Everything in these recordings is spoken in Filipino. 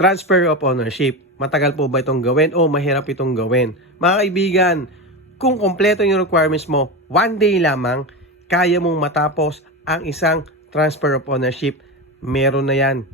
Transfer of ownership. Matagal po ba itong gawin o mahirap itong gawin? Mga kaibigan, kung kompleto yung requirements mo, one day lamang, kaya mong matapos ang isang transfer of ownership. Meron na yan.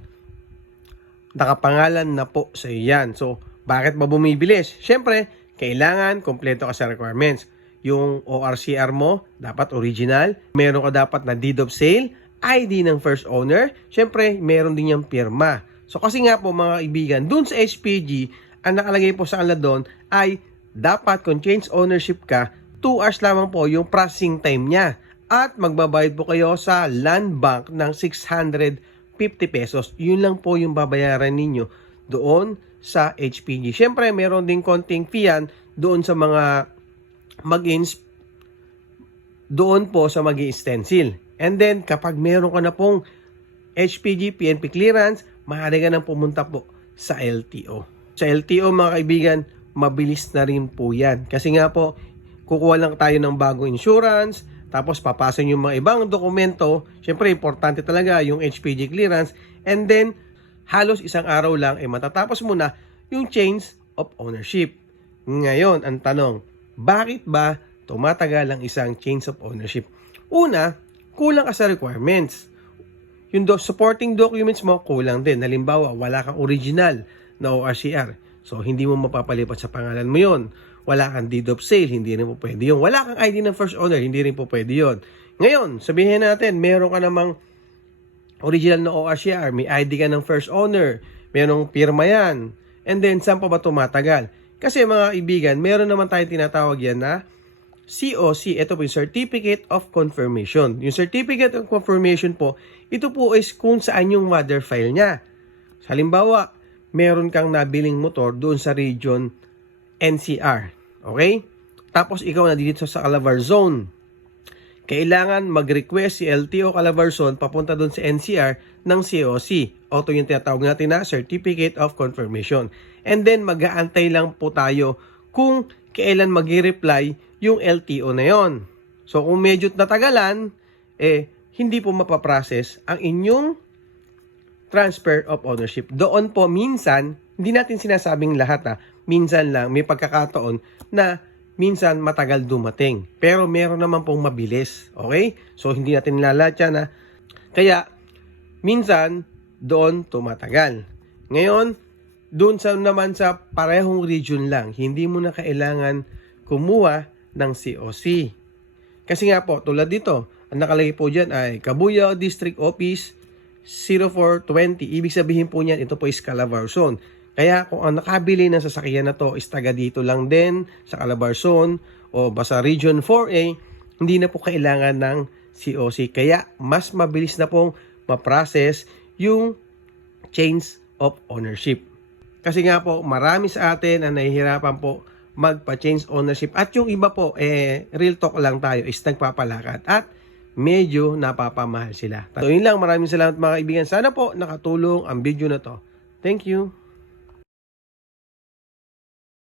Nakapangalan na po sa iyo yan. So, bakit ba bumibilis? Siyempre, kailangan kompleto ka sa requirements. Yung ORCR mo, dapat original. Meron ka dapat na deed of sale, ID ng first owner. Siyempre, meron din yung pirma. So kasi nga po mga kaibigan, dun sa HPG, ang nakalagay po sa kanila doon ay dapat kung change ownership ka, 2 hours lamang po yung processing time niya. At magbabayad po kayo sa land bank ng 650 pesos. Yun lang po yung babayaran ninyo doon sa HPG. Siyempre, meron din konting fee yan doon sa mga doon po sa mag-i-stencil. And then, kapag meron ka na pong HPG, PNP clearance, maaari ka nang pumunta po sa LTO. Sa LTO mga kaibigan, mabilis na rin po yan. Kasi nga po, kukuha lang tayo ng bagong insurance, tapos papasan yung mga ibang dokumento. Siyempre, importante talaga yung HPG clearance. And then, halos isang araw lang, matatapos mo na yung change of ownership. Ngayon, ang tanong, bakit ba tumatagal ang isang change of ownership? Una, kulang ka sa requirements. Yung supporting documents mo, kulang din. Halimbawa, wala kang original na ORCR. So, hindi mo mapapalipat sa pangalan mo yon. Wala kang deed of sale, hindi rin po pwede yun. Wala kang ID ng first owner, hindi rin po pwede yun. Ngayon, sabihin natin, meron ka namang original na ORCR, may ID ka ng first owner, merong pirma yan. And then, saan pa ba tumatagal? Kasi mga kaibigan, meron naman tayong tinatawag yan na COC, ito po yung Certificate of Confirmation. Yung Certificate of Confirmation po, ito po is kung saan yung mother file niya. Halimbawa, meron kang nabiling motor doon sa region NCR. Okay? Tapos ikaw na dito sa Calabar Zone. Kailangan mag-request si LTO Calabar Zone papunta doon sa NCR ng COC. O ito yung tinatawag natin na Certificate of Confirmation. And then, mag-aantay lang po tayo kung kailan mag-reply yung LTO na yon. So, kung medyo natagalan, hindi po mapaprocess ang inyong transfer of ownership. Doon po, minsan, hindi natin sinasabing lahat minsan lang, may pagkakataon na minsan matagal dumating. Pero meron naman pong mabilis. Okay? So, hindi natin nilalat yan Kaya, minsan, doon tumatagal. Ngayon, doon naman sa parehong region lang, hindi mo na kailangan kumuha ng COC. Kasi nga po, tulad dito, ang nakalagay po dyan ay Cabuyao District Office 0420. Ibig sabihin po niyan, ito po is Calabar Zone. Kaya kung ang nakabili ng sasakyan na to is taga dito lang din sa Calabar Zone o basta Region 4A, hindi na po kailangan ng COC. Kaya mas mabilis na pong ma-process yung change of ownership. Kasi nga po, marami sa atin ang nahihirapan po magpa-change ownership. At yung iba po, real talk lang tayo, is nagpapalakad. At medyo napapamahal sila. So yun lang, maraming salamat mga kaibigan. Sana po nakatulong ang video na to. Thank you.